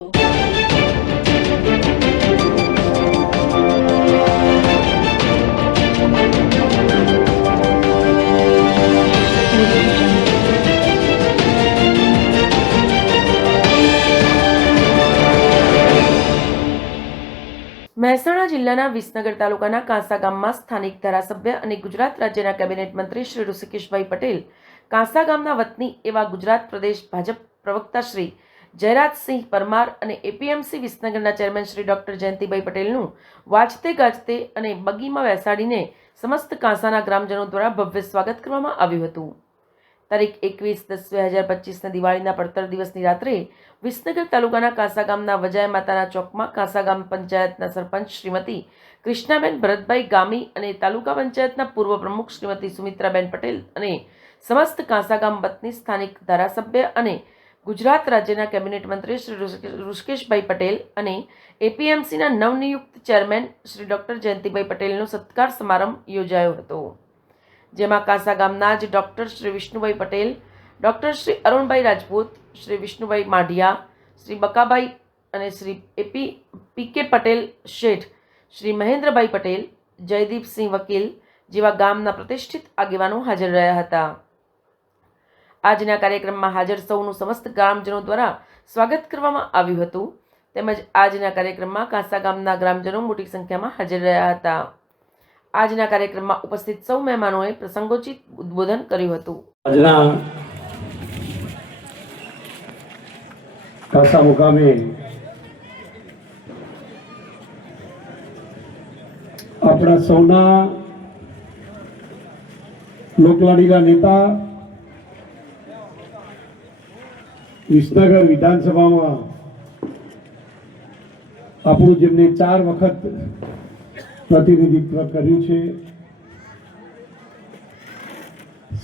મહેસાણા જિલ્લાના વિસનગર તાલુકાના કાંસા ગામમાં સ્થાનિક ધારાસભ્ય અને ગુજરાત રાજ્યના કેબિનેટ મંત્રી શ્રી ઋષિકેશભાઈ પટેલ કાંસા ગામના વતની એવા ગુજરાત પ્રદેશ ભાજપ પ્રવક્તા શ્રી જયરાજસિંહ પરમાર અને એપીએમસી વિસનગરના ચેરમેન શ્રી ડોક્ટર જયંતિભાઈ પટેલનું વાજતે ગાજતે અને બગીમાં બેસાડીને સમસ્ત કાંસાના ગ્રામજનો દ્વારા ભવ્ય સ્વાગત કરવામાં આવ્યું હતું. તારીખ 21/10/2025 દિવાળીના પડતર દિવસની રાત્રે વિસનગર તાલુકાના કાંસા ગામના વજાય માતાના ચોકમાં કાંસા ગામ પંચાયતના સરપંચ શ્રીમતી કૃષ્ણાબેન ભરતભાઈ ગામી અને તાલુકા પંચાયતના પૂર્વ પ્રમુખ શ્રીમતી સુમિત્રાબેન પટેલ અને સમસ્ત કાંસા ગામ વતની સ્થાનિક ધારાસભ્ય અને ગુજરાત રાજ્યના કેબિનેટ મંત્રી શ્રી ઋષિકેશભાઈ પટેલ અને એપીએમસીના નવનિયુક્ત ચેરમેન શ્રી ડોક્ટર જયંતિભાઈ પટેલનો સત્કાર સમારંભ યોજાયો હતો, જેમાં કાંસા ગામના જ ડૉક્ટર શ્રી વિષ્ણુભાઈ પટેલ, ડૉક્ટર શ્રી અરુણભાઈ રાજપૂત, શ્રી વિષ્ણુભાઈ માઢિયા, શ્રી બકાભાઈ અને શ્રી પીકે પટેલ શેઠ, શ્રી મહેન્દ્રભાઈ પટેલ, જયદીપસિંહ વકીલ જેવા ગામના પ્રતિષ્ઠિત આગેવાનો હાજર રહ્યા હતા. આજના કાર્યક્રમમાં હાજર સૌનું સમસ્ત ગ્રામજનો દ્વારા સ્વાગત કરવામાં આવ્યું હતું, તેમજ આજના કાર્યક્રમમાં કાંસા ગામના ગ્રામજનો મોટી સંખ્યામાં હાજર રહ્યા હતા. આજના કાર્યક્રમમાં ઉપસ્થિત સૌ મહેમાનોએ પ્રસંગોચિત ઉદ્બોધન કર્યું હતું. આજના કાંસા મુકામે આપણા સૌના લોકલાડીના નેતા વિસનગર વિધાનસભામાં આપણું જેમને 4 વખત પ્રતિનિધિત્વ કર્યું છે,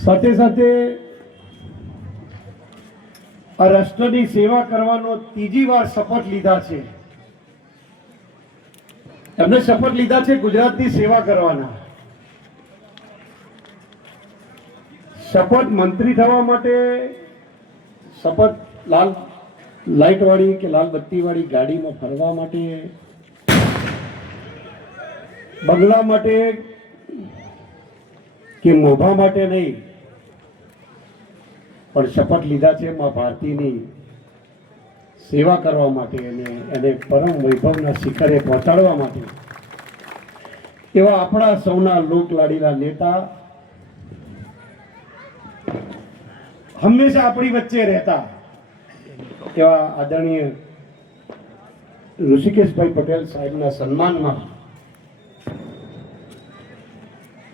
સાથે સાથે આ રાષ્ટ્રની સેવા કરવાનો 3જી વાર શપથ લીધા છે. એમને શપથ લીધા છે ગુજરાતની સેવા કરવાના. શપથ મંત્રી થવા માટે શપથ લાલ લાઇટ વાળી કે લાલ બત્તી વાળી ગાડીમાં ફરવા માટે, બંગલા માટે કે મોભા માટે નહીં, પણ શપથ લીધા છે મા ભારતીની સેવા કરવા માટે અને એને પરમ વૈભવના શિખરે પહોંચાડવા માટે. એવા આપણા સૌના લોકલાડીના નેતા હંમેશા આપણી વચ્ચે રહેતા એવા આદરણીય ઋષિકેશભાઈ પટેલ સાહેબના સન્માનમાં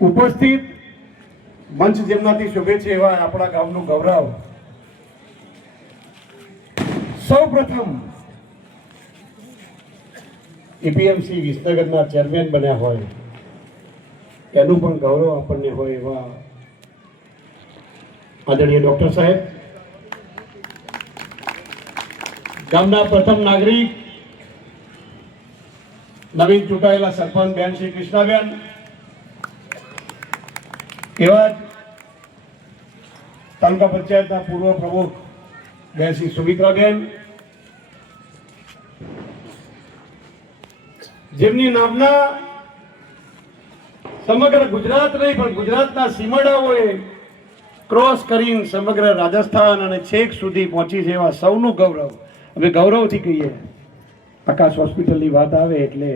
ઉપસ્થિત મંચ જેમનાથી શોભે છે એવા આપણા ગામનું ગૌરવ સૌ પ્રથમ એપીએમસી વિસનગરના ચેરમેન બન્યા હોય એનું પણ ગૌરવ આપણને હોય એવા આદરણીય ડોક્ટર સાહેબ, ગામના પ્રથમ નાગરિક નવીન ચૂંટાયેલા સરપંચ બેન શ્રી કૃષ્ણાબેન, એવા તાલુકા પંચાયતના પૂર્વ પ્રમુખ બેન શ્રી સુમિત્રાબેન, જેમની નામના સમગ્ર ગુજરાત નહીં પણ ગુજરાતના સીમાડાઓએ ક્રોસ કરીને સમગ્ર રાજસ્થાન અને છેક સુધી પહોંચી છે એવા સૌનું ગૌરવ. હવે ગૌરવથી કહીએ, આકાશ હોસ્પિટલની વાત આવે એટલે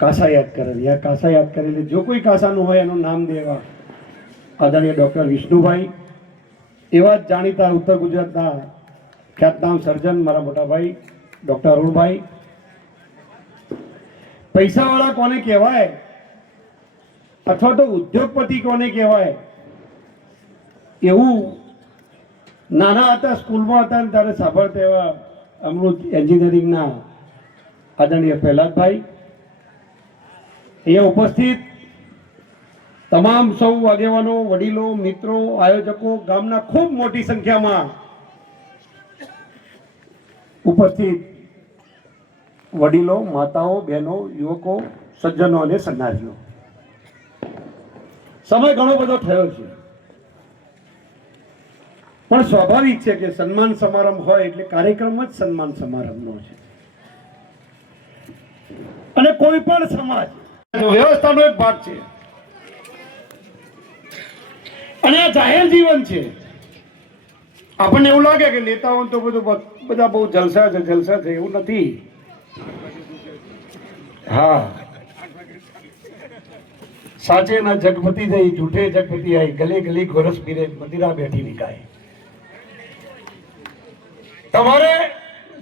કાંસા યાદ કરે. યાર કાંસા યાદ કરે એટલે જો કોઈ કાંસાનું હોય એનું નામ દેવા આદરણીય ડૉક્ટર વિષ્ણુભાઈ, એવા જ જાણીતા ઉત્તર ગુજરાતના ખ્યાતનામ સર્જન મારા મોટાભાઈ ડૉક્ટર અરુણભાઈ. પૈસાવાળા કોને કહેવાય અથવા તો ઉદ્યોગપતિ કોને કહેવાય એવું નાના હતા, સ્કૂલમાં હતા ને ત્યારે સાંભળતા એવા અમૃત એન્જિનિયરિંગના આદરણીય પ્રહલાદભાઈ. અહીંયા ઉપસ્થિત તમામ સૌ આગેવાનો, વડીલો, મિત્રો, આયોજકો, ગામના ખૂબ મોટી સંખ્યામાં ઉપસ્થિત વડીલો, માતાઓ, બહેનો, યુવકો, સજ્જનો અને સન્નારીઓ. સમય ઘણો બધો થયો છે. પણ સ્વાભાવિક છે કે સન્માન સમારંભ હોય એટલે કાર્યક્રમ જ સન્માન સમારંભનો છે. અને કોઈ પણ સમાજ વ્યવસ્થાનો એક ભાગ છે અને આ જાહેર જીવન છે. આપણને એવું લાગે કે નેતાઓ તો બધા બહુ જલસા છે, એવું નથી. હા, સાચે ના જગપતિ જઈ જૂઠે જગપતિ આઈ, ગલી ગલી ગોરસ પીરે મદિરા બેઠી વિકાય. તમારે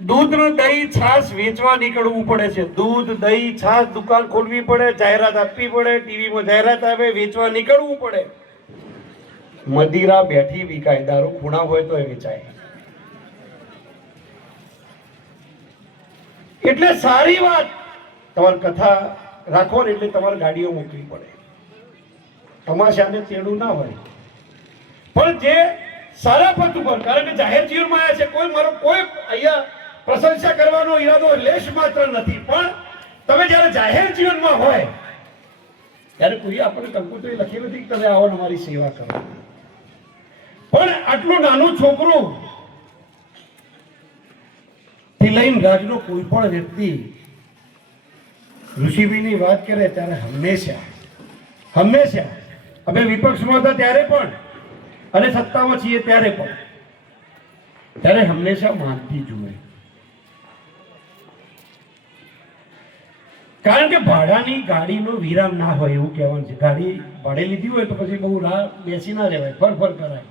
દૂધ ને દહીં છાશ વેચવા નીકળવું પડે છે. દૂધ દહીં છાશ દુકાન ખોલવી પડે, જાહેરાત આપવી પડે, ટીવીમાં જાહેરાત આવે, વેચવા નીકળવું પડે. મદિરા બેઠી વિકાય, દારૂ ખૂણા હોય તો એ વેચાય. એટલે સારી વાત, તમારે કથા રાખો ને એટલે તમારે ગાડીઓ મોકલવી પડે. તમાશાને તેડું ના હોય, પણ જે સારા પથ ઉપર, કારણ કે જાહેર જીવનમાં આવ્યા છે, કોઈ મારો કોઈ અહીંયા પ્રશંસા કરવાનો ઈરાદો લેશ માત્ર નથી, પણ તમે જ્યારે જાહેર જીવનમાં હોય ત્યારે કોઈ આપણને કંકોત્રી લખી નથી કે તમે આવો અમારી સેવા કરો. પણ આટલું નાનું છોકરું થી લઈને રાજનો કોઈ પણ વ્યક્તિ ઋષિભાઈની વાત કરે ત્યારે હંમેશા અમે વિપક્ષમાં હતા ત્યારે પણ અને સત્તામાં છીએ ત્યારે પણ, ત્યારે હંમેશા માનથી જુએ. કારણ કે ભાડાની ગાડીનો વિરામ ના હોય એવું કહેવાનું છે. ગાડી ભાડે લીધી હોય તો પછી બહુ રાહ બેસી ના રહેવાય, ફર કરાય,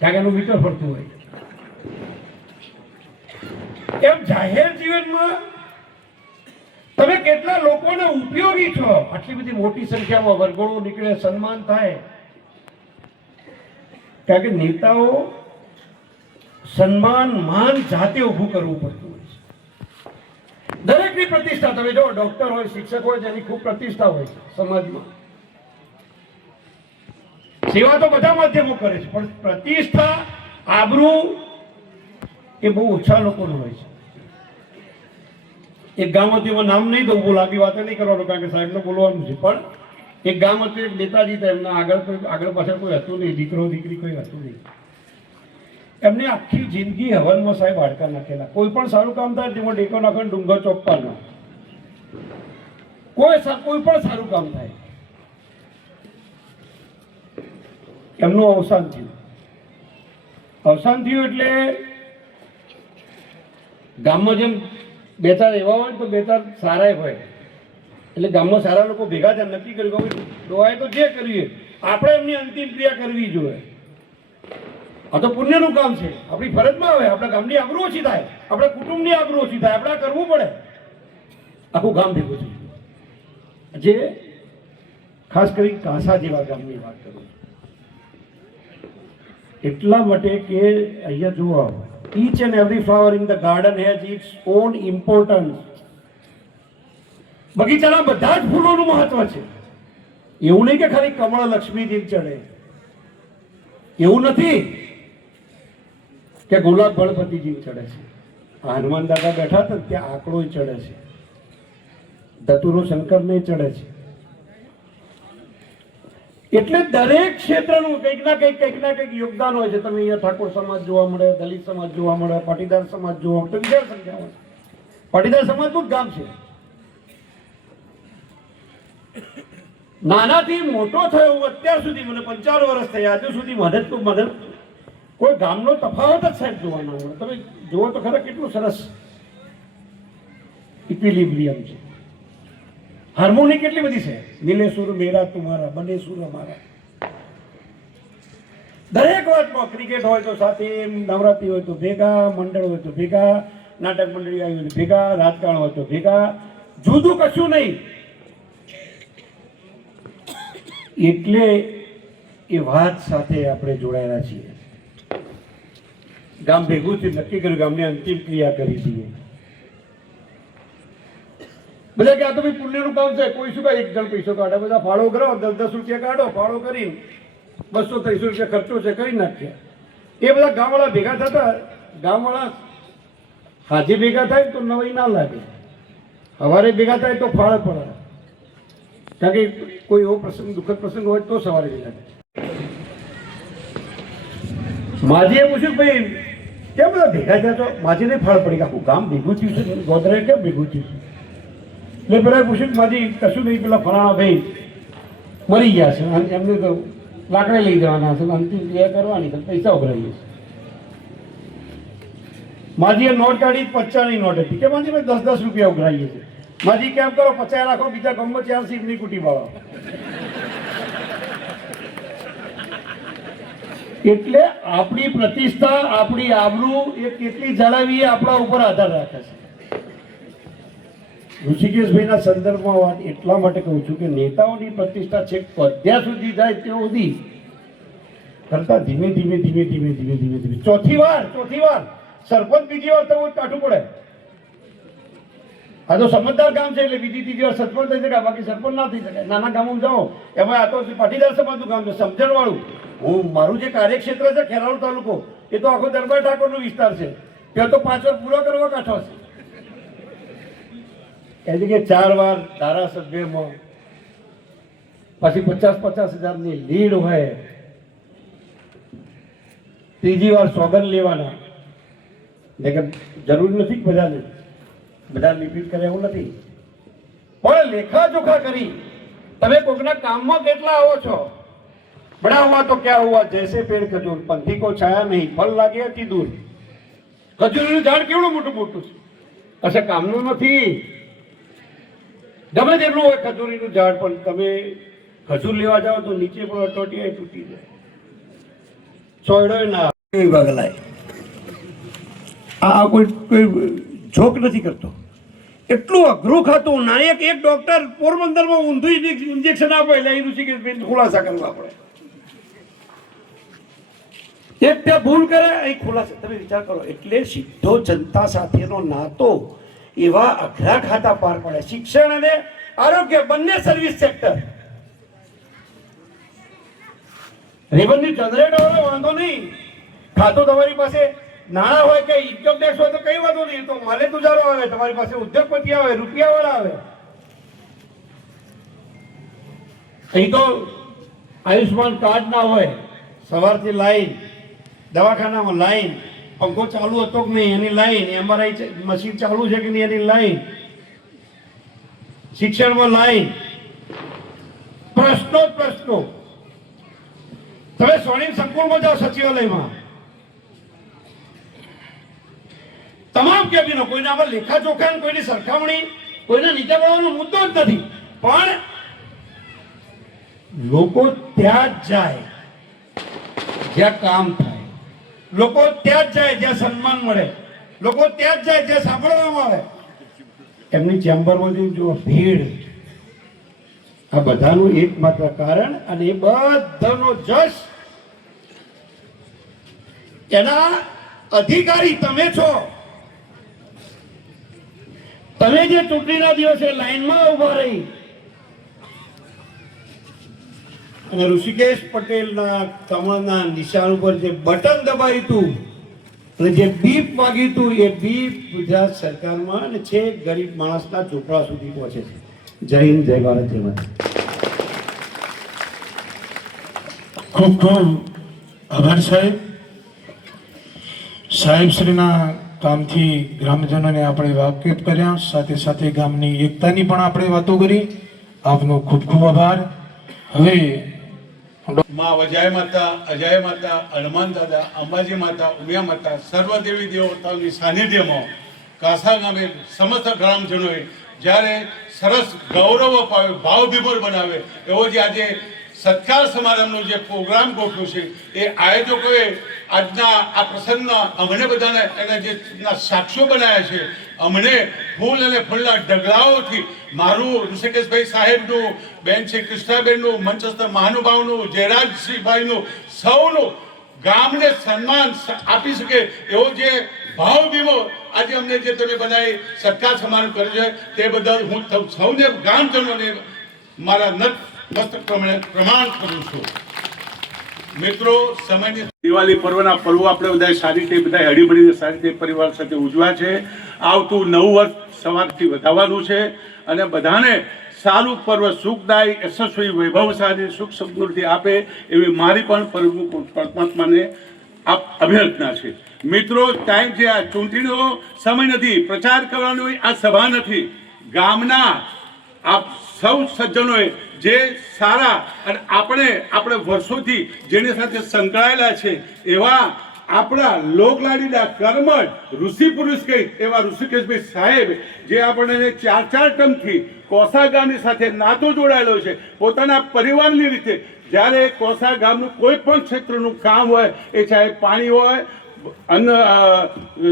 કારણ કે એનું મીટર ફરતું હોય. એમ જાહેર જીવનમાં તમે કેટલા લોકોને ઉપયોગી છો. આટલી બધી મોટી સંખ્યામાં વરઘોડો નીકળે, સન્માન થાય, કારણ કે નેતાઓ સન્માન માન જાતે ઊભું કરવું પડતું હોય છે. દરેકની પ્રતિષ્ઠા, તમે જો ડોક્ટર હોય, શિક્ષક હોય, જેની ખૂબ પ્રતિષ્ઠા હોય છે સમાજમાં. સેવા તો બધા માધ્યમો કરે છે, પણ પ્રતિષ્ઠા, આબરૂ એ બહુ ઓછા લોકોનું હોય છે. એક ગામ હતું, એમાં નામ નહીં દઉં, બહુ લાંબી વાતો નહીં કરવાનો, કારણ કે સાહેબને બોલવાનું છે. પણ એક ગામ હતું, એક નેતાજી હતા, એમના આગળ પાછળ કોઈ હતું નહીં, દીકરો દીકરી કોઈ હતું નહીં. એમને આખી જિંદગી હવનમાં સાહેબ હાડકા નાખેલા. કોઈ પણ સારું કામ થાય તેમાં ટેકો નાખે, ડુંગર ચોપવાનો, કોઈ પણ સારું કામ થાય. એમનું અવસાન થયું એટલે ગામમાં જેમ બે ચાર એવા હોય તો બે ચાર સારા હોય, એટલે ગામમાં સારા લોકો ભેગા થયા, નક્કી કર્યું કે ડોહાએ તો જે કર્યું આપણે એમની અંતિમ ક્રિયા કરવી જોઈએ. આ તો પુણ્યનું કામ છે, આપણી ફરજમાં આવે. આપણા ગામની આબરૂ ઓછી થાય, આપણા કુટુંબની આબરૂ ઓછી થાય, આપણે કરવું પડે. આખું ગામ ભેગું થયું. જે ખાસ કરી કાંસા જેવા ગામની વાત કરું એટલા માટે કે અહીંયા જુઓ, each and every flower in the garden has its own importance. બગીચાના બધા જ ફૂલોનું મહત્વ છે. એવું નહીં કે ખાલી કમળ લક્ષ્મીજી ચડે, એવું નથી કે ગુલાબ ગણપતિજી ચડે છે. હનુમાન દાદા બેઠા હતા ત્યાં આંકડો ચડે છે, ધતુરો શંકરને ચડે છે. એટલે દરેક ક્ષેત્રનું કંઈક ના કંઈક યોગદાન હોય છે. તમે અહીંયા ઠાકોર સમાજ જોવા મળે, દલિત સમાજ જોવા મળે, પાટીદાર સમાજ જોવા મળે, વિચાર સંખ્યા. પાટીદાર સમાજનું જ ગામ છે. નાનાથી મોટો થયો અત્યાર સુધી, મને 55 વર્ષ થયા, હજુ સુધી મદદ કોઈ ગામનો તફાવત જ સાહેબ જોવા ના મળે. તમે જુઓ તો ખરા કેટલું સરસ ઇક્વિલિબ્રિયમ છે, હાર્મોની કેટલી બધી છે. નીલે સુર મેરા તુમારા, બને સુર અમારા. દરેક વાતમાં ક્રિકેટ હોય તો સાથે, નવરાત્રી હોય તો ભેગા, મંડળ હોય તો ભેગા, નાટક મંડળી આવી હોય તો ભેગા, રાજકારણ હોય તો ભેગા, જુદું કશું નહીં. એટલે એ વાત સાથે આપણે જોડાયેલા છીએ. ગામ ભેગું થયું, નક્કી કર્યું ગામની અંતિમ ક્રિયા કરી દઈએ. બધા કે આ તો ભાઈ પુણ્યનું કામ છે, કોઈ શું કાંઈ એક જણ પૈસો કાઢે, બધા ફાળો કરો, 10-10 રૂપિયા કાઢો, ફાળો કરીને 200-300 રૂપિયા ખર્ચો છે કરી નાખ્યા. એ બધા ગામવાળા ભેગા થતા, ગામવાળા હાજે ભેગા થાય તો નવાઈ ના લાગે, સવારે ભેગા થાય તો ફાળે પડે, કારણ કે કોઈ એવો પ્રસંગ, દુઃખદ પ્રસંગ હોય તો સવારે ભેગા થાય. માજીએ પૂછ્યું ભાઈ કેમ બધા ભેગા થયા છો? માજીને ફાળ પડી કે આખું ગામ ભેગું થયું છે, ગોધરા કેમ ભેગું થયું છે? એટલે પેલા પૂછ્યું કે માજી કશું નહીં, પેલા ફલાણા ભાઈ મરી ગયા છે, એમને તો લાકડા લઈ જવાના છે, અંતિમ ક્રિયા કરવાની છે, પૈસા ઉઘરાઈએ છે. માજીએ નોટ કાઢી, 50ની નોટ હતી કે માજી ભાઈ 10-10 રૂપિયા ઉઘરાઈએ છે. માજી કેમ કરો, 50 રાખો, બીજા ગામમાં 4 સીમની કુટી વાળો. એટલે આપણી પ્રતિષ્ઠા, આપણી આબરૂ એ કેટલી જાળવવી આપણા ઉપર આધાર રાખે છે. ઋષિકેશભાઈના સંદર્ભમાં વાત એટલા માટે કહું છું કે નેતાઓની પ્રતિષ્ઠા છેક પદ્યા સુધી જાય ત્યાં સુધી કરતા ધીમે ધીમે ધીમે ધીમે ધીમે ધીમે ધીમે ચોથી વાર સરપંચ બીજી વાર તો કાઢવું પડે. આ તો સમજદાર ગામ છે એટલે બીજી ત્રીજી વાર સરપંચ થઈ શકાય, બાકી સરપંચ ના થઈ શકાય. નાના ગામમાં જાઓ એમાં આ તો પાટીદાર સમાજનું ગામ છે, સમજણ વાળું. મારું જે કાર્યક્ષેત્ર છે ખેરાલુ તાલુકો, એ તો આખો દરબાર ઠાકોરનો વિસ્તાર છે. ત્યાં તો 5 વાર પૂરો કરવા કાઢો છે. એટલે કે 4 વાર ધારાસભ્યમાં પછી 50,000-50,000ની લીડ હોય, ત્રીજી વાર સોગંદ લેવાના. એટલે જરૂરી નથી કે બધા રિપીટ કરે એવું નથી, પણ લેખાજોખા કરી તમે કોઈકના કામમાં કેટલા આવો છો. બડા હુआ તો ક્યાં હુआ, જૈસે પેડ ખજૂર, પંથી કો છાયા નહીં, ફળ લાગે અતિ દૂર. ખજૂરનું ઝાડ કેવડું મોટું મોટું છે, અચ્છા કામનું નથી. ગમે તેટલું હોય ખજૂરીનું ઝાડ, પણ તમે ખજૂર લેવા જાઓ તો નીચે પણ અટોટિયા તૂટી જાય, સોયડો ના બગલાય. આ કોઈ જોક નથી કરતો. એટલું અઘરું ખાતું નાયક એક ડોક્ટર પોરબંદરમાં ઊંધું ઇન્જેક્શન આપે એટલે એ ઋષિકેશ ખુલાસા કરવા પડે. એક ત્યાં ભૂલ કરે અહીં ખુલાસા. તમે વિચાર કરો, એટલે સીધો જનતા સાથેનો નાતો એવા અઘરા ખાતા પાર પડે. શિક્ષણ અને આરોગ્ય બંને સર્વિસ સેક્ટર. રેવન્યુ જનરેટ હોય વાંધો નહીં, ખાતું તમારી પાસે નાણાં હોય કે ઇન્કમ ટેક્સ હોય તો કઈ વાંધો નહીં, તો માલે ગુજારો આવે, તમારી પાસે ઉદ્યોગપતિ આવે, રૂપિયા વાળા આવે. અહીં તો આયુષ્માન કાર્ડ ના હોય, સવારથી લાઈન, દવાખાનામાં લાઈન, પંખો ચાલુ હતો કે નહીં એની લાઈન, એમઆરઆઈ મશીન ચાલુ છે કે નહીં એની લાઈન, શિક્ષણમાં લાઈન, પ્રશ્નો. તમે સ્વર્ણિમ સંકુલમાં જાઓ, સચિવાલયમાં તમામ કેબિનો, કોઈને આમાં લેખાજોખા, કોઈની સરખામણી, કોઈને નીચે પડવાનો મુદ્દો જ નથી. પણ લોકો ત્યાં જ જાય જ્યાં કામ થાય, લોકો ત્યાં જ જાય જ્યાં સન્માન મળે, લોકો ત્યાં જ જાય જ્યાં સાંભળવામાં આવે. એમની ચેમ્બરમાંથી જો ભીડ, આ બધાનું એકમાત્ર કારણ અને એ બધાનો જશ એના અધિકારી તમે છો. તમે જે ચૂંટણીના દિવસે લાઈનમાં ઉભા રહી અને ઋષિકેશ પટેલના કમળના નિશાન ઉપર જે બટન દબાવ્યું હતું અને જે બીપ વાગ્યું હતું, એ બીપ ગુજરાત સરકારમાં અને છે ગરીબ માણસના ઝૂંપડા સુધી પહોંચે છે. જય હિન્દ, જય ભારત, જય માતા. ખૂબ ખૂબ આભાર સાહેબ. સાહેબશ્રીના કામથી ગ્રામજનોને આપણે વાકેફ કર્યા, સાથે સાથે ગામની એકતાની પણ આપણે વાતો કરી. આપનો ખૂબ ખૂબ આભાર. હવે માં વજાય માતા, અજાય માતા, હનુમાન દાદા, અંબાજી માતા, ઉમિયા માતા, સર્વ દેવી દેવતાઓની સાનિધ્યમાં કાસા ગામે સમસ્ત ગ્રામજનોએ જ્યારે સરસ ગૌરવ અપાવે, ભાવવિભોર બનાવે એવો જે આજે સત્કાર સમારંભનો જે પ્રોગ્રામ ગોઠવ્યો છે, એ આયોજકોએ આજના આ પ્રસંગના અમને બધાને એના જે સાક્ષીઓ બનાવ્યા છે. અમને ફૂલ અને ફૂલના ઢગલાઓથી મારું, ઋષિકેશભાઈ સાહેબનું, બેન શ્રી કૃષ્ણાબેનનું, મંચસ્થ મહાનુભાવનું, જયરાજસિંહભાઈનું, સૌનું ગામને સન્માન આપી શકે એવો જે ભાવ વિમો આજે અમને જે તમે બનાવી સત્કાર સમારંભ કર્યો છે, તે બદલ હું સૌને ગામજનોને મારા મસ્તક પ્રમાણ કરું છું. મિત્રો, સમયની દિવાળી પર્વના પર્વો આપણે બધા સારી રીતે બધા હળીમળીને સારી રીતે પરિવાર સાથે ઉજવા છે. આવતું નવું વર્ષ સવારથી વધારવાનું છે અને બધાને સારું પર્વ સુખદાયી, યશસ્વી, વૈભવશાળી, સુખ સમૃદ્ધિ આપે એવી મારી પણ પ્રભુ પરમાત્માને અભ્યર્થના છે. મિત્રો, ટાઈમ છે, આ ચૂંટણીનો સમય નથી, પ્રચાર કરવાનો આ સભા નથી. ગામના આપ સૌ સજ્જનોએ જે સારા અને આપણે વર્ષોથી જેની સાથે સંકળાયેલા છે એવા આપણા લોકલાડીના કર્મઠ ઋષિ પુરુષ કહી એવા ઋષિકેશભાઈ સાહેબ જે આપણને 4 ટર્મથી કોસા ગામની સાથે નાતો જોડાયેલો છે, પોતાના પરિવારની રીતે જ્યારે કોસા ગામનું કોઈ પણ ક્ષેત્રનું કામ હોય, એ ચાહે પાણી હોય,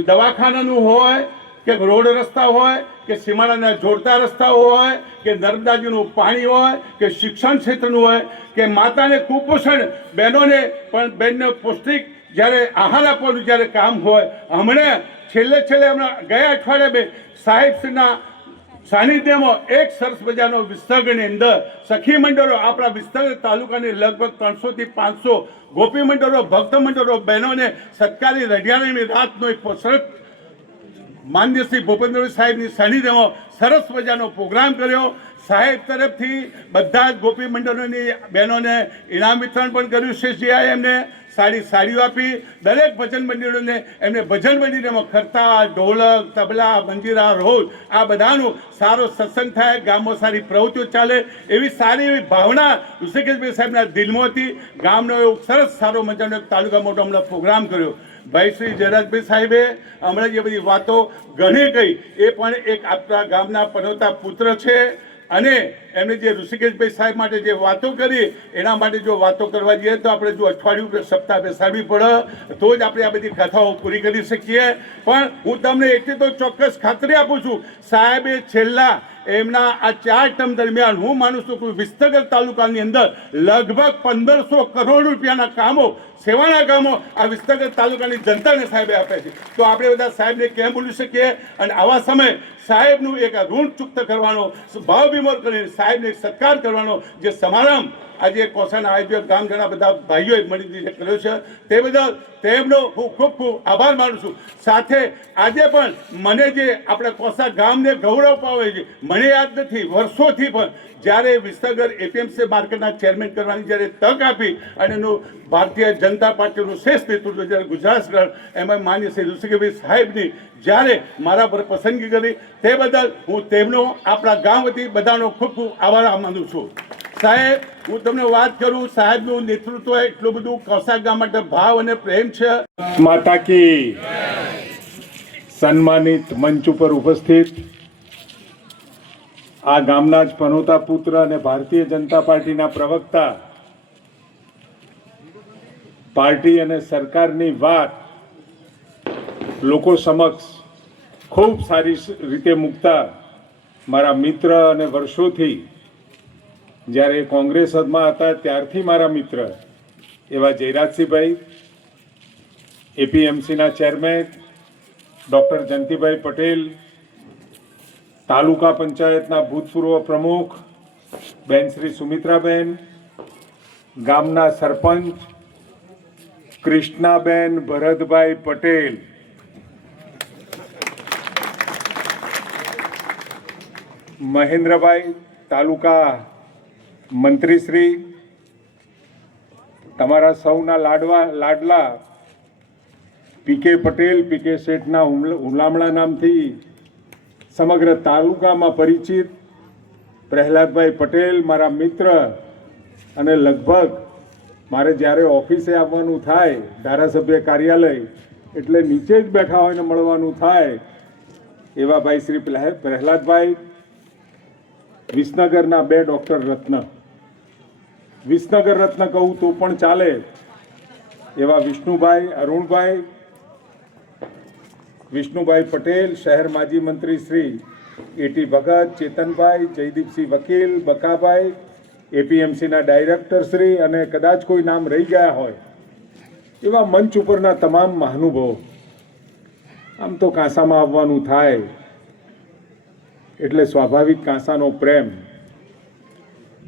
દવાખાનાનું હોય કે રોડ રસ્તા હોય કે સીમાડાના જોડતા રસ્તાઓ હોય કે નર્મદાજીનું પાણી હોય કે શિક્ષણ ક્ષેત્રનું હોય કે માતાને કુપોષણ બહેનોને પણ બહેનને પૌષ્ટિક જ્યારે આહાર આપવાનું જ્યારે કામ હોય, હમણાં છેલ્લે હમણાં ગયા અઠવાડિયે સાહેબશ્રીના સાનિધ્યમાં એક સરસ મજાનો વિસનગરની અંદર સખી મંડળો, આપણા વિસનગર તાલુકાની લગભગ 300 થી 500 ગોપી મંડળો, ભક્ત મંડળો બહેનોને સત્કારી રઢિયાણીની રાતનો એક સરસ માન્ય શ્રી ભૂપેન્દ્ર સાહેબની સાનિધ્યમાં સરસ મજાનો પ્રોગ્રામ કર્યો. સાહેબ તરફથી બધા જ ગોપી મંડળોની બહેનોને ઇનામ વિતરણ પણ કર્યું છે. એમને સાડીઓ આપી. દરેક ભજન મંડળોને એમને ભજન મંડળીમાં ખરતા, ઢોલક, તબલા, મંજીરા, રોજ આ બધાનું સારો સત્સંગ થાય, ગામમાં સારી પ્રવૃત્તિઓ ચાલે એવી સારી એવી ભાવના ઋષિકેશભાઈ સાહેબના દિલમાં હતી. ગામનો એવો સરસ સારો મજાનો એક તાલુકા મોટો હમણાં પ્રોગ્રામ કર્યો. ભાઈ શ્રી જયરાજભાઈ સાહેબે હમણાં જે બધી વાતો ઘણી કહી, એ પણ એક આપણા ગામના પનોતા પુત્ર છે અને એમને જે ઋષિકેશભાઈ સાહેબ માટે જે વાતો કરી એના માટે જો વાતો કરવા જઈએ તો આપણે જો અઠવાડિયું સપ્તાહ બેસાડવી પડે તો જ આપણે આ બધી કથાઓ પૂરી કરી શકીએ. પણ હું તમને એટલી તો ચોક્કસ ખાતરી આપું છું, સાહેબે છેલ્લા એમના આ 4 ટર્મ દરમિયાન હું માનું છું કે વિસનગર તાલુકાની અંદર લગભગ 1500 કરોડ રૂપિયાના કામો, સેવાના કામો આ વિસનગર તાલુકાની જનતાને સાહેબે આપ્યા છે. તો આપણે બધા સાહેબને કેમ ભૂલી શકીએ? અને આવા સમયે સાહેબનું એક ઋણ ચૂકત કરવાનો, ભાવ વિમોર કરીને સાહેબને સત્કાર કરવાનો જે સમારંભ આજે કોસાના આયોજક ગામજના બધા ભાઈઓએ મળીને કર્યો છે, તે બદલ તેમનો હું ખૂબ આભાર માનું છું. સાથે આજે પણ મને જે આપણા કોસા ગામને ગૌરવ પાવે છે, મને યાદ નથી વર્ષોથી પણ જ્યારે વિસનગર એપીએમસી માર્કેટના ચેરમેન કરવાની જ્યારે તક આપી અને એનું ભારતીય જનતા પાર્ટીનું શ્રેષ્ઠ નેતૃત્વ જ્યારે ગુજરાત એમાં માન્ય શ્રી ઋષિકેશભાઈ સાહેબની જ્યારે મારા પર પસંદગી કરી, તે બદલ હું તેમનો આપણા ગામ વતી બધાનો ખૂબ આભાર માનું છું. સાહેબ, હું તમને વાત કરું, સાહેબનું નેતૃત્વ એટલું બધું કોસા ગામ માટે ભાવ અને પ્રેમ છે. માતા કી સન્માનિત મંચ ઉપર ઉપસ્થિત આ ગામના જ પનોતા પુત્ર અને ભારતીય જનતા પાર્ટીના પ્રવક્તા, પાર્ટી અને સરકારની વાત લોકો સમક્ષ ખૂબ સારી રીતે મૂકતા મારા મિત્ર અને વર્ષોથી જ્યારે કોંગ્રેસમાં હતા ત્યારથી મારા મિત્ર એવા જયરાજસિંહભાઈ, એપીએમસીના ચેરમેન ડૉક્ટર જયંતિભાઈ પટેલ, તાલુકા પંચાયતના ભૂતપૂર્વ પ્રમુખ બેન શ્રી સુમિત્રાબેન, ગામના સરપંચ કૃષ્ણાબેન ભરતભાઈ પટેલ, મહેન્દ્રભાઈ તાલુકા મંત્રીશ્રી, તમારા સૌના લાડલા પીકે પટેલ, પીકે શેઠના હુલામણા નામથી સમગ્ર તાલુકામાં પરિચિત પ્રહલાદભાઈ પટેલ, મારા મિત્ર અને લગભગ મારે જ્યારે ઓફિસે આવવાનું થાય ધારાસભ્ય કાર્યાલય એટલે નીચે જ બેઠા હોય ને મળવાનું થાય એવા ભાઈ શ્રી પ્રહલાદભાઈ, વિસનગરના 2 ડૉક્ટર રત્ન, વિસનગર રત્ન કહું તો પણ ચાલે એવા વિષ્ણુભાઈ, અરુણભાઈ, વિષ્ણુભાઈ પટેલ, શહેર માજી મંત્રી શ્રી એટી ભગત, ચેતનભાઈ, જયદીપસિંહ વકીલ, બકાભાઈ, એપીએમસીના ડાયરેક્ટર શ્રી અને કદાચ કોઈ નામ રહી ગયા હોય એવા મંચ ઉપરના તમામ મહાનુભાવો. આમ તો કાંસામાં આવવાનું થાય એટલે સ્વાભાવિક કાંસાનો પ્રેમ.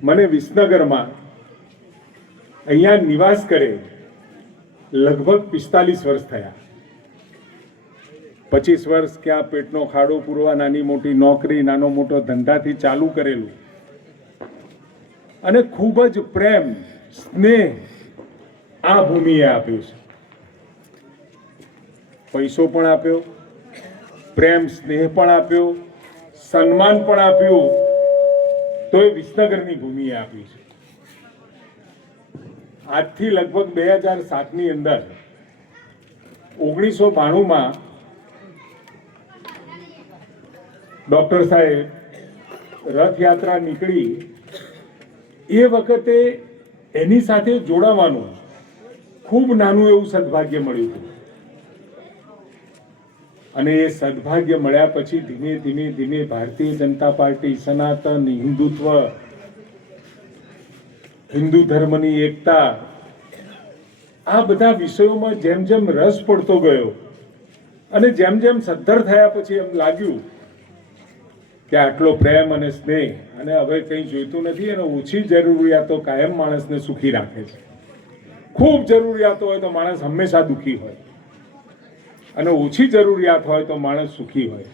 મને વિસનગરમાં અહીંયા નિવાસ કરે લગભગ 45 વર્ષ થયા. 25 વર્ષ ક્યાં પેટનો ખાડો પૂરવા, નાની મોટી નોકરી, નાનો મોટો ધંધાથી ચાલુ કરેલું અને ખૂબ જ પ્રેમ, સ્નેહ આ ભૂમિએ આપ્યું છે. પૈસો પણ આપ્યો, પ્રેમ સ્નેહ પણ આપ્યો, સન્માન પણ આપ્યું, તો એ વિસનગરની ભૂમિએ આપી છે. આજથી લગભગ 2007ની અંદર 1992માં ડૉક્ટર સાહેબ રથયાત્રા નીકળી એ વખતે એની સાથે જોડાવાનું ખૂબ નાનું એવું સદભાગ્ય મળ્યું હતું. અને એ સદભાગ્ય મળ્યા પછી ધીમે ધીમે ધીમે ભારતીય જનતા પાર્ટી, સનાતન હિન્દુત્વ, હિન્દુ ધર્મની એકતા, આ બધા વિષયોમાં જેમ જેમ રસ પડતો ગયો અને જેમ જેમ સદ્ધર થયા પછી એમ લાગ્યું કે આટલો પ્રેમ અને સ્નેહ અને હવે કંઈ જોઈતું નથી અને ઓછી જરૂરિયાતો કાયમ માણસને સુખી રાખે છે. ખૂબ જરૂરિયાતો હોય તો માણસ હંમેશા દુઃખી હોય અને ઓછી જરૂરિયાત હોય તો માણસ સુખી હોય.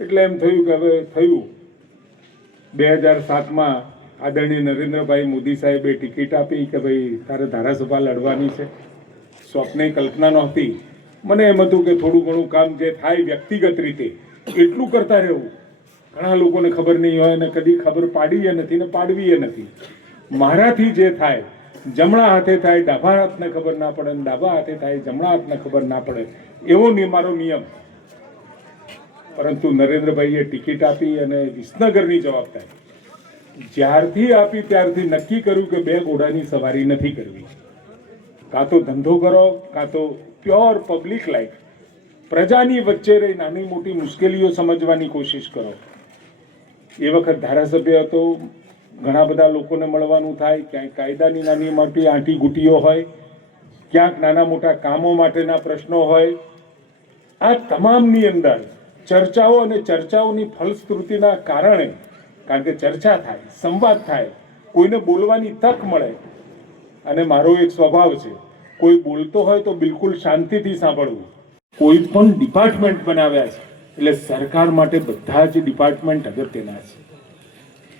એટલે એમ થયું કે હવે થયું 2007માં આદરણીય નરેન્દ્રભાઈ મોદી સાહેબે ટિકિટ આપી કે ભાઈ તારે ધારાસભા લડવાની છે. સ્વપ્ને કલ્પના નહોતી. મને એમ હતું કે થોડું ઘણું કામ જે થાય વ્યક્તિગત રીતે એટલું કરતા રહેવું. ઘણા લોકોને ખબર નહીં હોય અને કદી ખબર પાડીએ નથી ને પાડવીએ નથી. મારાથી જે થાય, જમણા હાથે થાય ડાબા હાથને ખબર ના પડે, ડાબા હાથે થાય જમણા હાથને ખબર ના પડે, એવો મારો નિયમ. પરંતુ નરેન્દ્રભાઈએ ટિકિટ આપી અને વિસનગરની જવાબદારી જ્યારથી આપી ત્યારથી નક્કી કર્યું કે બે ઘોડાની સવારી નથી કરવી. કાં તો ધંધો કરો, કાં તો પ્યોર પબ્લિક લાઈફ, પ્રજાની વચ્ચે રહી નાની મોટી મુશ્કેલીઓ સમજવાની કોશિશ કરો. એ વખત ધારાસભ્ય હતો, ઘણા બધા લોકોને મળવાનું થાય, ક્યાંક કાયદાની નાની મોટી આંટી ગુટીઓ હોય, ક્યાંક નાના મોટા કામો માટેના પ્રશ્નો હોય. આ તમામની અંદર ચર્ચાઓ અને ચર્ચાઓની ફલશ્રુતિના કારણે, કારણ કે ચર્ચા થાય, સંવાદ થાય, કોઈને બોલવાની તક મળે. અને મારો એક સ્વભાવ છે, કોઈ બોલતો હોય તો બિલકુલ શાંતિથી સાંભળવું. કોઈ પણ ડિપાર્ટમેન્ટ બનાવ્યા છે એટલે સરકાર માટે બધા જ ડિપાર્ટમેન્ટ અગત્યના છે.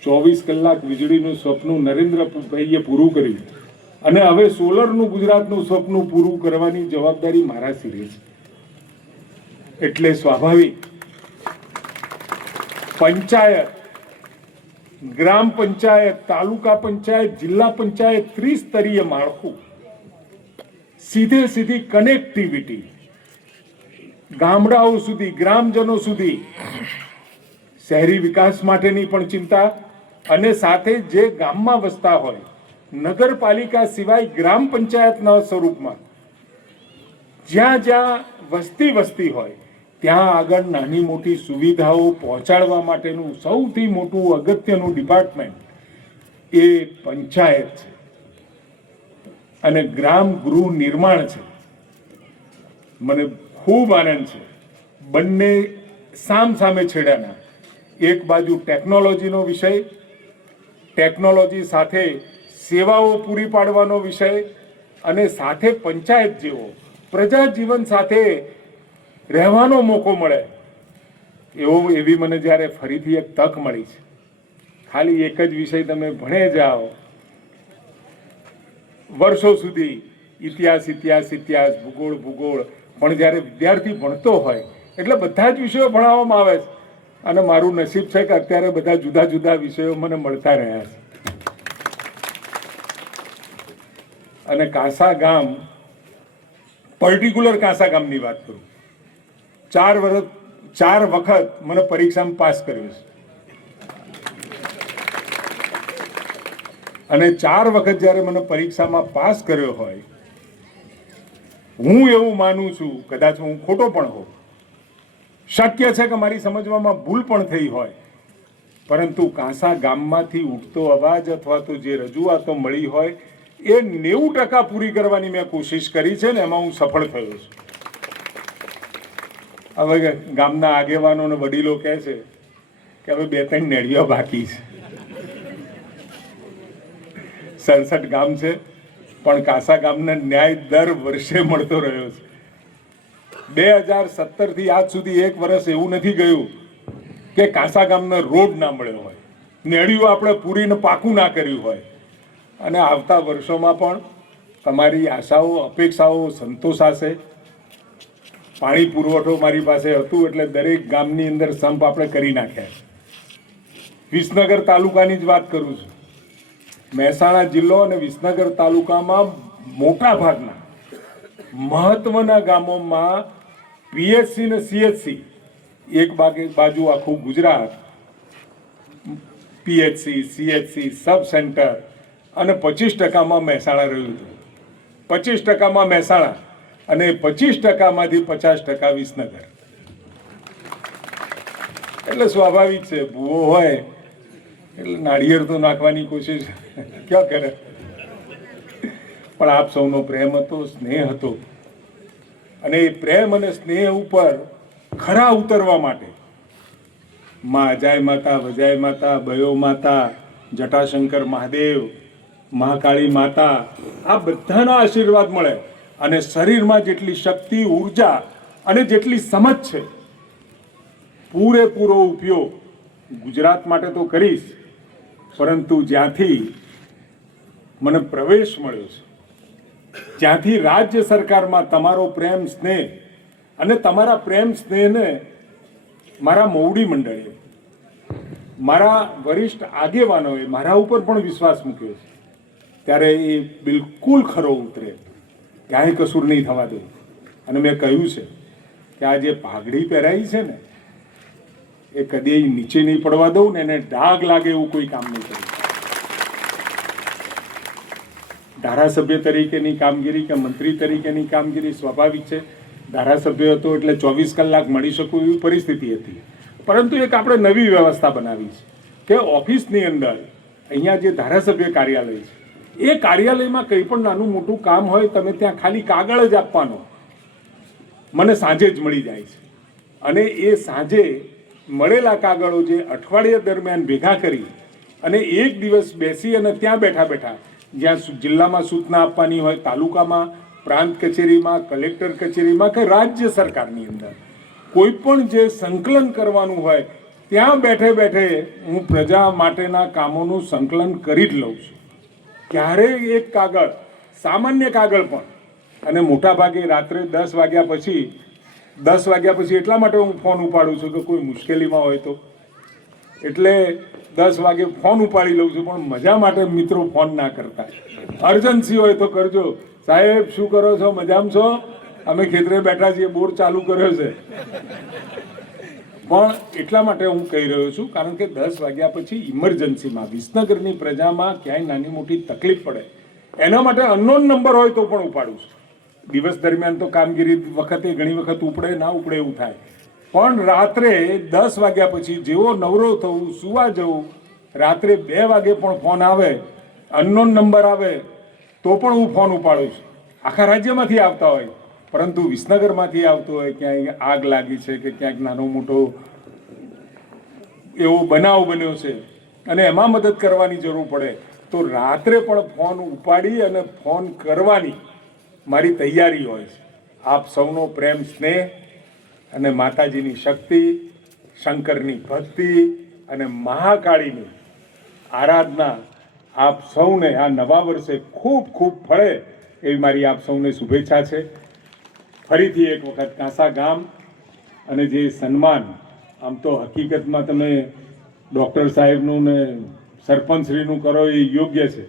24 કલાક વીજળીનું સ્વપ્ન નરેન્દ્રભાઈએ પૂરું કર્યું અને હવે સોલરનું ગુજરાતનું સ્વપ્ન પૂરું કરવાની જવાબદારી મારા સિરે છે. એટલે સ્વાભાવિક પંચાયત, ગ્રામ પંચાયત, તાલુકા પંચાયત, જિલ્લા પંચાયત, ત્રિસ્તરીય માળખું, સીધી કનેક્ટિવિટી, ગામડાઓ સુધી, ગ્રામજનો સુધી, શહેરી વિકાસ માટેની પણ ચિંતા અને સાથે જે ગામમાં વસતા હોય, નગરપાલિકા સિવાય ગ્રામ પંચાયતના સ્વરૂપમાં જ્યાં જ્યાં વસ્તી હોય ત્યાં આગળ નાની મોટી સુવિધાઓ પહોંચાડવા માટેનું સૌથી મોટું અગત્યનું ડિપાર્ટમેન્ટ એ પંચાયત છે અને ગ્રામ ગૃહ નિર્માણ છે. મને ખૂબ આનંદ છે બંને સામે છેડાના, એક બાજુ ટેકનોલોજીનો વિષય, ટેકનોલોજી સાથે સેવાઓ પૂરી પાડવાનો વિષય અને સાથે પંચાયત જેવો પ્રજા જીવન સાથે રહેવાનો મોકો મળે એવી મને જ્યારે ફરીથી એક તક મળી છે. ખાલી એક જ વિષય તમે ભણે જાઓ વર્ષો સુધી, ઇતિહાસ, ભૂગોળ, પણ જ્યારે વિદ્યાર્થી ભણતો હોય એટલે બધા જ વિષયો ભણાવવામાં આવે છે. અને મારું નસીબ છે કે અત્યારે બધા જુદા જુદા વિષયો મને મળતા રહ્યા છે. અને કાંસા ગામ, પર્ટિક્યુલર કાંસા ગામની વાત કરું, 4 વખત મને પરીક્ષામાં પાસ કર્યો છે અને 4 વખત જ્યારે મને પરીક્ષામાં પાસ કર્યો હોય, હું એવું માનું છું, કદાચ હું ખોટો પણ હોઉં, શક્ય છે કે મારી સમજવામાં ભૂલ પણ થઈ હોય, પરંતુ કાંસા ગામમાંથી ઉઠતો અવાજ અથવા તો જે રજૂઆતો મળી હોય એ 90% પૂરી કરવાની મેં કોશિશ કરી છે ને એમાં હું સફળ થયો છું. હવે ગામના આગેવાનો અને વડીલો કહે છે કે હવે 2-3 નેળીઓ બાકી છે. 67 ગામ છે પણ કાંસા ગામને ન્યાય દર વર્ષે મળતો રહ્યો છે. 2017થી આજ સુધી એક વર્ષ એવું નથી ગયું કે કાંસા ગામને રોડ ના મળ્યો હોય, નેળીઓ આપણે પૂરીને પાકું ના કર્યું હોય. અને આવતા વર્ષોમાં પણ તમારી આશાઓ, અપેક્ષાઓ સંતોષાશે પાણી પુરવઠો મારી પાસે હતું એટલે દરેક ગામની અંદર સંપ આપણે કરી નાખ્યા. વિસનગર તાલુકાની જ વાત કરું છું. મહેસાણા જિલ્લો અને વિસનગર તાલુકામાં મોટા ભાગના મહત્વના ગામોમાં પીએચસી ને સીએચસી એક બાજુ આખું ગુજરાત, પીએચસી સીએચસી સબ સેન્ટર અને 25% મહેસાણા રહ્યું હતું. 25% મહેસાણા અને 25%માંથી 50% વિસનગર. એટલે સ્વાભાવિક છે, ભૂવો હોય એટલે નાળિયેર તો નાખવાની કોશિશ ક્યાં કરે. પણ આપ સૌનો પ્રેમ હતો, સ્નેહ હતો, અને એ પ્રેમ અને સ્નેહ ઉપર ખરા ઉતરવા માટે માં અજાય માતા, વજાય માતા, બયો માતા, જટાશંકર મહાદેવ, મહાકાળી માતા, આ બધાના આશીર્વાદ મળે અને શરીરમાં જેટલી શક્તિ, ઉર્જા અને જેટલી સમજ છે પૂરેપૂરો ઉપયોગ ગુજરાત માટે તો કરીશ, પરંતુ જ્યાંથી મને પ્રવેશ મળ્યો છે, જ્યાંથી રાજ્ય સરકારમાં તમારો પ્રેમ સ્નેહ અને તમારા પ્રેમ સ્નેહને મારા મોવડી મંડળે, મારા વરિષ્ઠ આગેવાનોએ મારા ઉપર પણ વિશ્વાસ મૂક્યો છે, ત્યારે એ બિલકુલ ખરો ઉતરે, ક્યાંય કસૂર નહીં થવા દે. અને મેં કહ્યું છે કે આ જે પાઘડી પહેરાઈ છે ને એ કદી નીચે નહીં પડવા દઉં ને એને ડાઘ લાગે એવું કોઈ કામ નહીં કરું. ધારાસભ્ય તરીકેની કામગીરી કે મંત્રી તરીકેની કામગીરી સ્વાભાવિક છે. ધારાસભ્ય હતો એટલે 24 કલાક મળી શકું એવી પરિસ્થિતિ હતી, પરંતુ એક આપણે નવી વ્યવસ્થા બનાવી છે કે ઓફિસની અંદર અહીંયા જે ધારાસભ્ય કાર્યાલય છે એ કાર્યાલયમાં કંઈ પણ નાનું મોટું કામ હોય તમે ત્યાં ખાલી કાગળ જ આપવાનો, મને સાંજે જ મળી જાય છે. અને એ સાંજે મળેલા કાગળો જે અઠવાડિયા દરમિયાન ભેગા કરી અને એક દિવસ બેસી અને ત્યાં બેઠા બેઠા જ્યાં જિલ્લામાં સૂચના આપવાની હોય, તાલુકામાં, પ્રાંત કચેરીમાં, કલેક્ટર કચેરીમાં કે રાજ્ય સરકારની અંદર કોઈ પણ જે સંકલન કરવાનું હોય ત્યાં બેઠે બેઠે હું પ્રજા માટેના કામોનું સંકલન કરી જ લઉં છું. ક્યારેય એક કાગળ, સામાન્ય કાગળ પણ, અને મોટા ભાગે રાત્રે 10 વાગ્યા પછી એટલા માટે હું ફોન ઉપાડું છું કે કોઈ મુશ્કેલીમાં હોય તો, એટલે 10 વાગે ફોન ઉપાડી લઉં છું. પણ મજા માટે મિત્રો ફોન ના કરતા, અર્જન્સી હોય તો કરજો. સાહેબ શું કરો છો, મજામાં છો? અમે ખેતરે બેઠા છીએ, બોર ચાલુ કર્યો છે. પણ એટલા માટે હું કહી રહ્યો છું કારણ કે 10 વાગ્યા પછી ઇમરજન્સીમાં વિસનગરની પ્રજામાં ક્યાંય નાની મોટી તકલીફ પડે એના માટે અનનોન નંબર હોય તો પણ ઉપાડું છું. દિવસ દરમિયાન તો કામગીરી વખતે ઘણી વખત ઉપડે ના ઉપડે એવું થાય, પણ રાત્રે 10 વાગ્યા પછી જેવો નવરો થવું, સુવા જવું, રાત્રે 2 વાગે પણ ફોન આવે, અનનોન નંબર આવે તો પણ હું ફોન ઉપાડું છું. આખા રાજ્યમાંથી આવતા હોય, પરંતુ વિસનગરમાંથી આવતો હોય, ક્યાંય આગ લાગી છે કે ક્યાંક નાનો મોટો એવો બનાવ બન્યો છે અને એમાં મદદ કરવાની જરૂર પડે તો રાત્રે પણ ફોન ઉપાડી અને ફોન કરવાની મારી તૈયારી હોય છે. આપ સૌનો પ્રેમ, સ્નેહ અને માતાજીની શક્તિ, શંકરની ભક્તિ અને મહાકાળીની આરાધના આપ સૌને આ નવા વર્ષે ખૂબ ખૂબ ફળે એવી મારી આપ સૌને શુભેચ્છા છે. ફરીથી એક વખત કાંસા ગામ અને જે સન્માન, આમ તો હકીકતમાં તમે ડૉક્ટર સાહેબનું ને સરપંચશ્રીનું કરો એ યોગ્ય છે.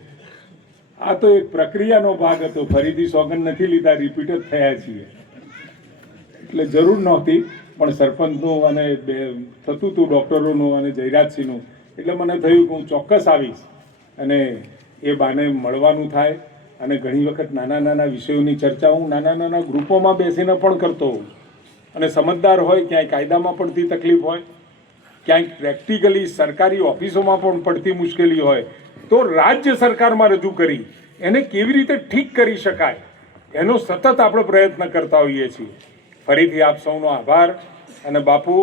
આ તો એક પ્રક્રિયાનો ભાગ હતો, ફરીથી સોગંદ નથી લીધા, રિપીટ જ થયા છીએ એટલે જરૂર નહોતી. પણ સરપંચનું અને થતું હતું ડૉક્ટરોનું અને જયરાજસિંહનું, એટલે મને થયું કે હું ચોક્કસ આવીશ અને એ બાને મળવાનું થાય. અને ઘણી વખત નાના નાના વિષયોની ચર્ચા હું નાના નાના ગ્રુપોમાં બેસીને પણ કરતો હોઉં. અને સમજદાર હોય, ક્યાંય કાયદામાં પડતી તકલીફ હોય, ક્યાંક પ્રેક્ટિકલી સરકારી ઓફિસોમાં પણ પડતી મુશ્કેલી હોય તો રાજ્ય સરકારમાં રજૂ કરી એને કેવી રીતે ઠીક કરી શકાય એનો સતત આપણે પ્રયત્ન કરતા હોઈએ છીએ. ફરીથી આપ સૌનો આભાર. અને બાપુ,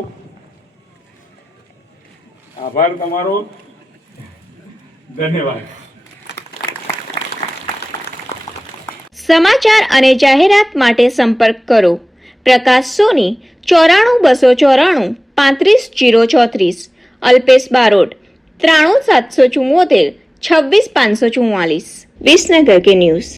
આભાર તમારો, ધન્યવાદ. સમાચાર અને જાહેરાત માટે સંપર્ક કરો પ્રકાશ સોની 94 294 35 034, અલ્પેશ બારોટ 93 774 26 544. વિસનગર કે ન્યૂઝ.